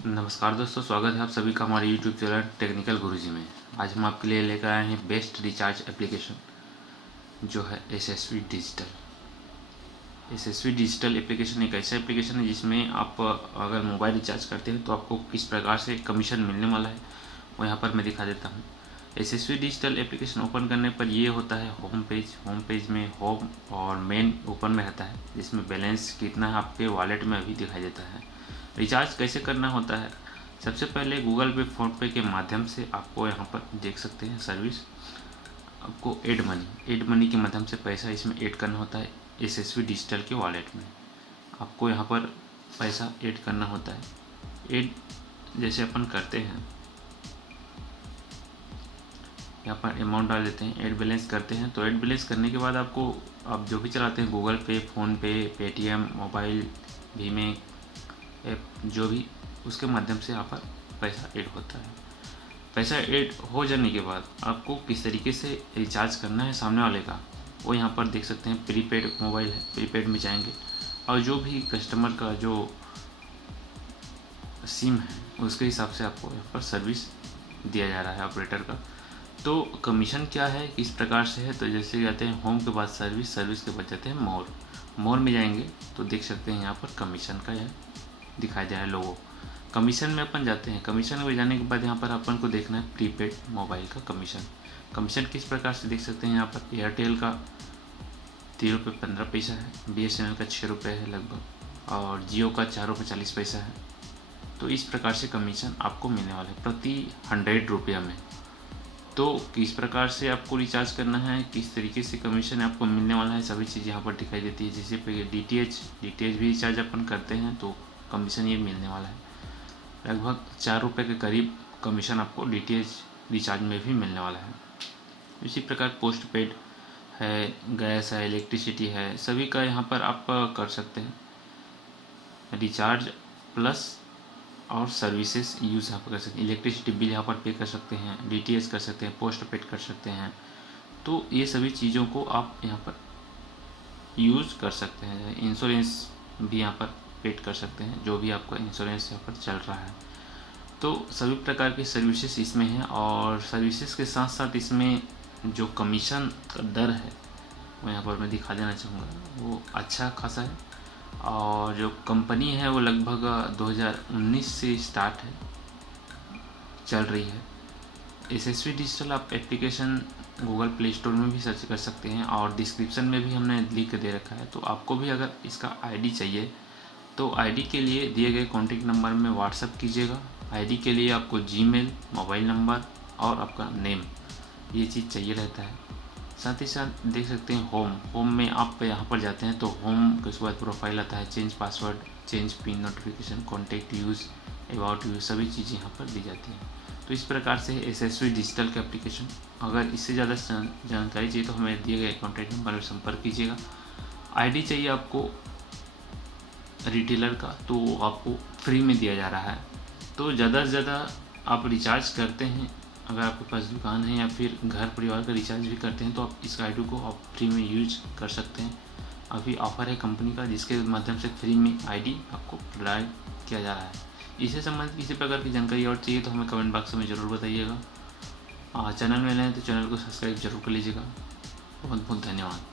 नमस्कार दोस्तों, स्वागत है आप सभी का हमारे YouTube चैनल टेक्निकल गुरुजी में। आज हम आपके लिए लेकर आए हैं बेस्ट रिचार्ज एप्लीकेशन जो है SSV digital. SSV digital application एक ऐसा एप्लीकेशन है जिसमें आप अगर मोबाइल रिचार्ज करते हैं तो आपको किस प्रकार से कमीशन मिलने वाला है वो यहाँ पर मैं दिखा देता हूँ। एसएसवी डिजिटल एप्लीकेशन ओपन करने पर ये होता है होम पेज में होम और मेन ओपन में रहता है, जिसमें बैलेंस कितना है आपके वॉलेट में अभी दिखाई देता है। रिचार्ज कैसे करना होता है, सबसे पहले गूगल पे फ़ोनपे के माध्यम से आपको यहाँ पर देख सकते हैं सर्विस। आपको ऐड मनी के माध्यम से पैसा इसमें ऐड करना होता है एसएसवी डिजिटल के वॉलेट में। आपको यहाँ पर पैसा ऐड करना होता है। ऐड जैसे अपन करते हैं, यहाँ पर अमाउंट डाल देते हैं, ऐड बैलेंस करते हैं। तो ऐड बैलेंस करने के बाद आपको आप जो भी चलाते हैं गूगल पे, फ़ोनपे, पेटीएम, मोबाइल, भीमे ऐप, जो भी उसके माध्यम से यहाँ पर पैसा ऐड होता है। पैसा ऐड हो जाने के बाद आपको किस तरीके से रिचार्ज करना है सामने वाले का, वो यहाँ पर देख सकते हैं। प्रीपेड मोबाइल है, प्रीपेड में जाएंगे और जो भी कस्टमर का जो सिम है उसके हिसाब से आपको यहाँ पर सर्विस दिया जा रहा है ऑपरेटर का। तो कमीशन क्या है, किस प्रकार से है, तो जैसे जाते हैं होम के बाद सर्विस के बाद जाते हैं मोर में जाएंगे तो देख सकते हैं यहाँ पर कमीशन का यह दिखाया जाए लोगो। कमीशन में अपन जाते हैं, कमीशन में जाने के बाद यहाँ पर अपन को देखना है प्रीपेड मोबाइल का कमीशन किस प्रकार से देख सकते हैं। यहाँ पर एयरटेल का 3 रुपये 15 पैसा है, BSNL का 6 रुपये है लगभग, और जियो का 4 रुपये 40 पैसा है। तो इस प्रकार से कमीशन आपको मिलने वाला है प्रति 100 रुपया में। तो किस प्रकार से आपको रिचार्ज करना है, किस तरीके से कमीशन आपको मिलने वाला है, सभी चीज़ यहाँ पर दिखाई देती है। जैसे DTH भी रिचार्ज अपन करते हैं तो कमीशन ये मिलने वाला है, लगभग 4 रुपये के करीब कमीशन आपको DTH रिचार्ज में भी मिलने वाला है। इसी प्रकार पोस्ट पेड है, गैस है, इलेक्ट्रिसिटी है, सभी का यहाँ पर आप कर सकते हैं रिचार्ज प्लस और सर्विसेज यूज़ यहाँ पर कर सकते हैं। इलेक्ट्रिसिटी बिल यहाँ पर पे कर सकते हैं, DTH कर सकते हैं, पोस्ट पेड कर सकते हैं। तो ये सभी चीज़ों को आप यहाँ पर यूज़ कर सकते हैं। इंश्योरेंस भी यहाँ पर पेड कर सकते हैं, जो भी आपका इंश्योरेंस यहाँ पर चल रहा है। तो सभी प्रकार की सर्विसेज इसमें हैं, और सर्विसेज के साथ साथ इसमें जो कमीशन का दर है वो यहाँ पर मैं दिखा देना चाहूँगा, वो अच्छा खासा है। और जो कंपनी है वो लगभग 2019 से स्टार्ट है, चल रही है। एसएसवी डिजिटल आप एप्लीकेशन गूगल प्ले स्टोर में भी सर्च कर सकते हैं, और डिस्क्रिप्शन में भी हमने लिंक दे रखा है। तो आपको भी अगर इसका आईडी चाहिए तो आईडी के लिए दिए गए कॉन्टैक्ट नंबर में व्हाट्सअप कीजिएगा। आईडी के लिए आपको जीमेल, मोबाइल नंबर और आपका नेम, ये चीज़ चाहिए रहता है। साथ ही साथ देख सकते हैं होम में आप यहाँ पर जाते हैं तो होम के बाद प्रोफाइल आता है, change password, change pin, notification, contact use, about use, सभी चीज़ें यहाँ पर दी जाती हैं। तो इस प्रकार से एसएसवी डिजिटल का एप्लीकेशन। अगर इससे ज़्यादा जानकारी चाहिए तो हमें दिए गए कॉन्टैक्ट नंबर पर संपर्क कीजिएगा। आईडी चाहिए आपको रिटेलर का, तो आपको फ्री में दिया जा रहा है। तो ज़्यादा से ज़्यादा आप रिचार्ज करते हैं, अगर आपके पास दुकान है या फिर घर परिवार का रिचार्ज भी करते हैं तो आप इस आईडी को आप फ्री में यूज कर सकते हैं। अभी ऑफ़र है कंपनी का जिसके माध्यम से फ्री में आईडी आपको प्रोवाइड किया जा रहा है। इससे संबंधित किसी प्रकार की जानकारी और चाहिए तो हमें कमेंट बॉक्स में ज़रूर बताइएगा। चैनल में नए हैं तो चैनल को सब्सक्राइब जरूर कर लीजिएगा। बहुत बहुत धन्यवाद।